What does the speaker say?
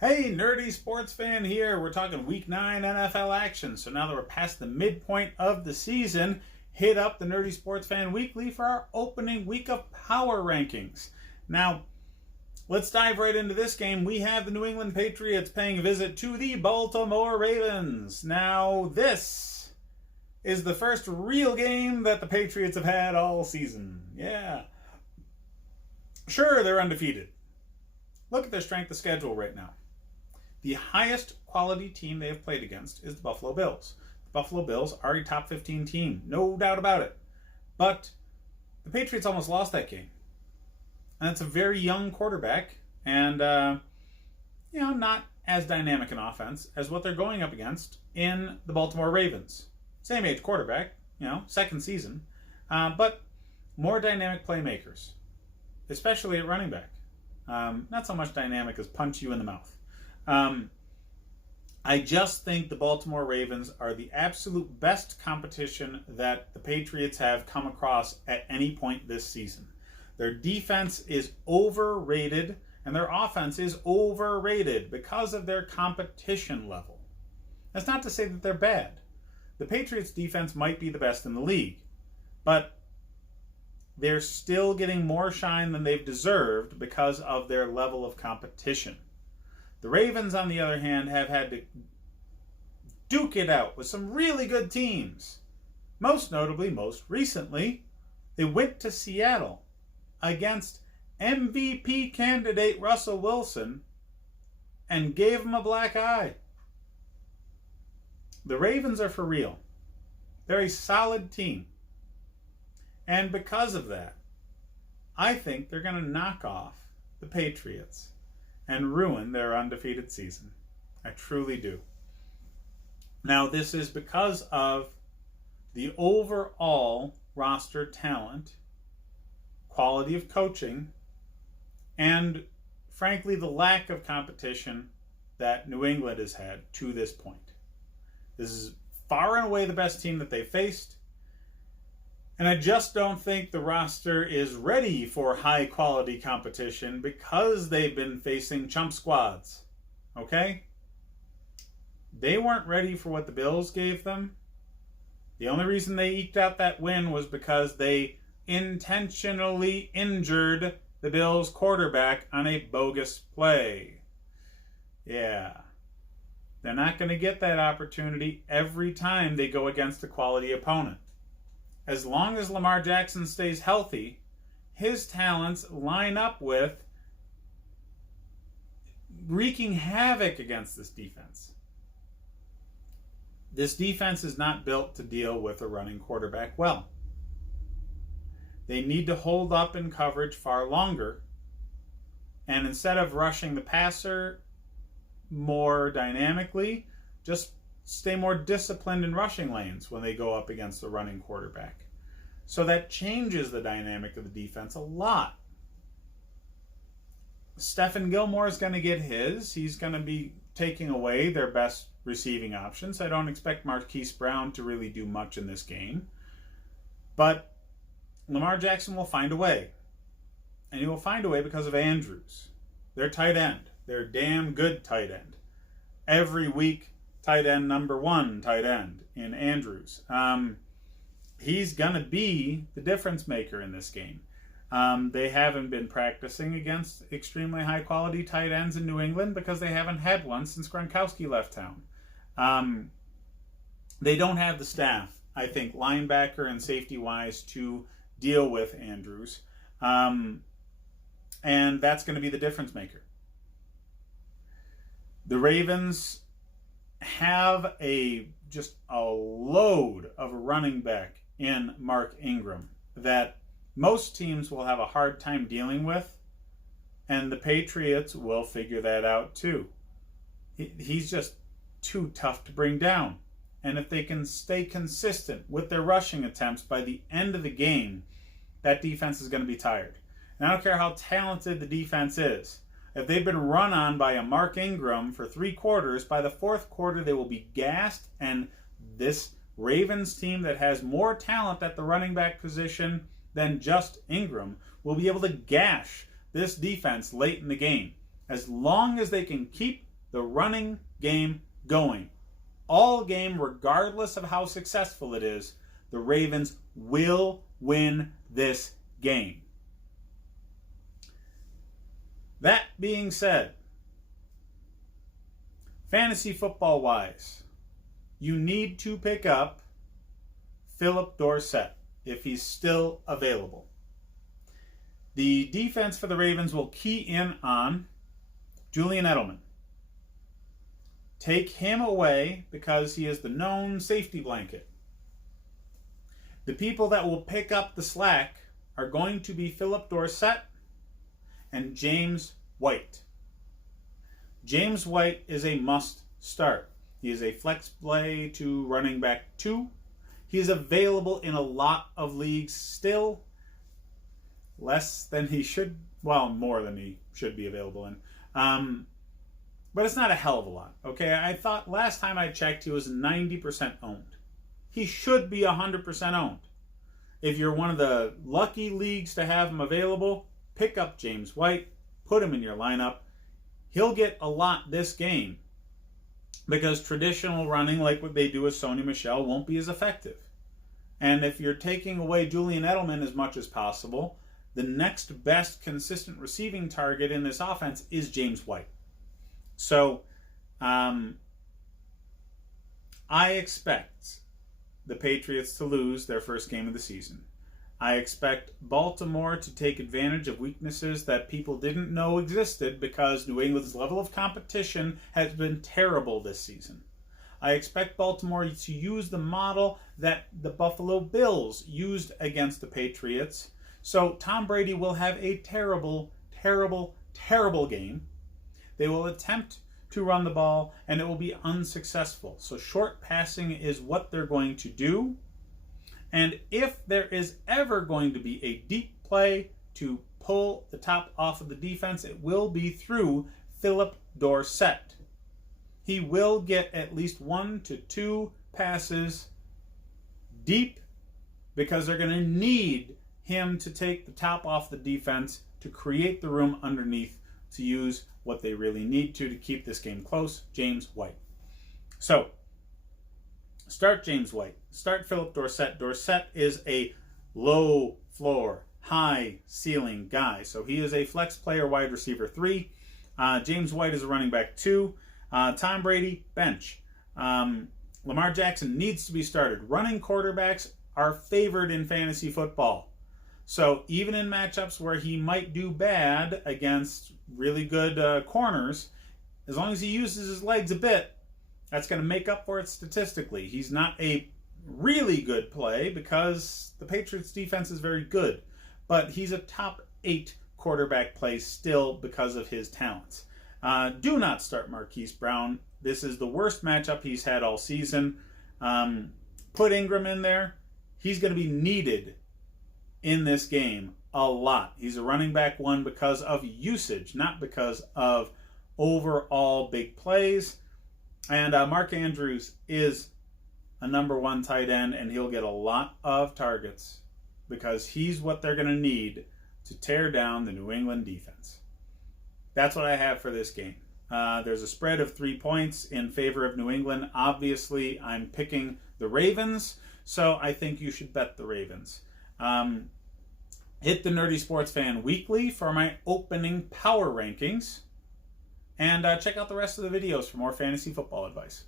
Hey, nerdy sports fan here. We're talking Week 9 NFL action. So now that we're past the midpoint of the season, hit up the Nerdy Sports Fan Weekly for our opening week of power rankings. Now, let's dive right into this game. We have the New England Patriots paying a visit to the Baltimore Ravens. Now, this is the first real game that the Patriots have had all season. Yeah. Sure, they're undefeated. Look at their strength of schedule right now. The highest quality team they have played against is the Buffalo Bills. The Buffalo Bills are a top 15 team, no doubt about it. But the Patriots almost lost that game. And it's a very young quarterback and, not as dynamic an offense as what they're going up against in the Baltimore Ravens. Same age quarterback, second season, but more dynamic playmakers, especially at running back. Not so much dynamic as punch you in the mouth. I just think the Baltimore Ravens are the absolute best competition that the Patriots have come across at any point this season. Their defense is overrated and their offense is overrated because of their competition level. That's not to say that they're bad. The Patriots defense might be the best in the league, but they're still getting more shine than they've deserved because of their level of competition. The Ravens, on the other hand, have had to duke it out with some really good teams. Most notably, most recently, they went to Seattle against MVP candidate Russell Wilson and gave him a black eye. The Ravens are for real. They're a solid team. And because of that, I think they're going to knock off the Patriots and ruin their undefeated season. I truly do. Now, this is because of the overall roster talent, quality of coaching, and frankly, the lack of competition that New England has had to this point. This is far and away the best team that they faced. And I just don't think the roster is ready for high-quality competition because they've been facing chump squads. Okay? They weren't ready for what the Bills gave them. The only reason they eked out that win was because they intentionally injured the Bills' quarterback on a bogus play. Yeah. They're not going to get that opportunity every time they go against a quality opponent. As long as Lamar Jackson stays healthy, his talents line up with wreaking havoc against this defense. This defense is not built to deal with a running quarterback well. They need to hold up in coverage far longer, and instead of rushing the passer more dynamically, just stay more disciplined in rushing lanes when they go up against a running quarterback. So that changes the dynamic of the defense a lot. Stephon Gilmore is going to get his. He's going to be taking away their best receiving options. I don't expect Marquise Brown to really do much in this game. But Lamar Jackson will find a way. And he will find a way because of Andrews. Their tight end. Their damn good tight end. Every week, tight end number one tight end in Andrews. He's going to be the difference maker in this game. They haven't been practicing against extremely high quality tight ends in New England because they haven't had one since Gronkowski left town. They don't have the staff, I think, linebacker and safety wise, to deal with Andrews. And that's going to be the difference maker. The Ravens have just a load of running back in Mark Ingram that most teams will have a hard time dealing with, and the Patriots will figure that out too. He's just too tough to bring down. And if they can stay consistent with their rushing attempts by the end of the game, that defense is going to be tired. And I don't care how talented the defense is. If they've been run on by a Mark Ingram for 3 quarters, by the 4th quarter they will be gassed, and this Ravens team that has more talent at the running back position than just Ingram will be able to gash this defense late in the game. As long as they can keep the running game going all game, regardless of how successful it is, the Ravens will win this game. That being said, fantasy football wise, you need to pick up Philip Dorsett if he's still available. The defense for the Ravens will key in on Julian Edelman. Take him away because he is the known safety blanket. The people that will pick up the slack are going to be Philip Dorsett and James White. James White is a must start. He is a flex play to running back 2. He is available in a lot of leagues still. Less than he should, well, more than he should be available in. But it's not a hell of a lot, okay? I thought last time I checked he was 90% owned. He should be 100% owned. If you're one of the lucky leagues to have him available, pick up James White, put him in your lineup. He'll get a lot this game because traditional running, like what they do with Sony Michel, won't be as effective. And if you're taking away Julian Edelman as much as possible, the next best consistent receiving target in this offense is James White. So, I expect the Patriots to lose their first game of the season. I expect Baltimore to take advantage of weaknesses that people didn't know existed because New England's level of competition has been terrible this season. I expect Baltimore to use the model that the Buffalo Bills used against the Patriots. So Tom Brady will have a terrible, terrible, terrible game. They will attempt to run the ball, and it will be unsuccessful. So short passing is what they're going to do. And if there is ever going to be a deep play to pull the top off of the defense, it will be through Philip Dorsett. He will get at least 1 to 2 passes deep because they're going to need him to take the top off the defense to create the room underneath to use what they really need to keep this game close, James White. So, start James White. Start Philip Dorsett. Dorsett is a low floor, high ceiling guy. So he is a flex player, wide receiver 3. James White is a running back 2. Tom Brady, bench. Lamar Jackson needs to be started. Running quarterbacks are favored in fantasy football. So even in matchups where he might do bad against really good corners, as long as he uses his legs a bit, that's going to make up for it statistically. He's not a really good play because the Patriots defense is very good, but he's a top 8 quarterback play still because of his talents. Do not start Marquise Brown. This is the worst matchup he's had all season. Put Ingram in there. He's going to be needed in this game a lot. He's a running back 1 because of usage, not because of overall big plays. And Mark Andrews is a number 1 tight end, and he'll get a lot of targets because he's what they're going to need to tear down the New England defense. That's what I have for this game. There's a spread of 3 points in favor of New England. Obviously, I'm picking the Ravens, so I think you should bet the Ravens. Hit the Nerdy Sports Fan Weekly for my opening power rankings. And check out the rest of the videos for more fantasy football advice.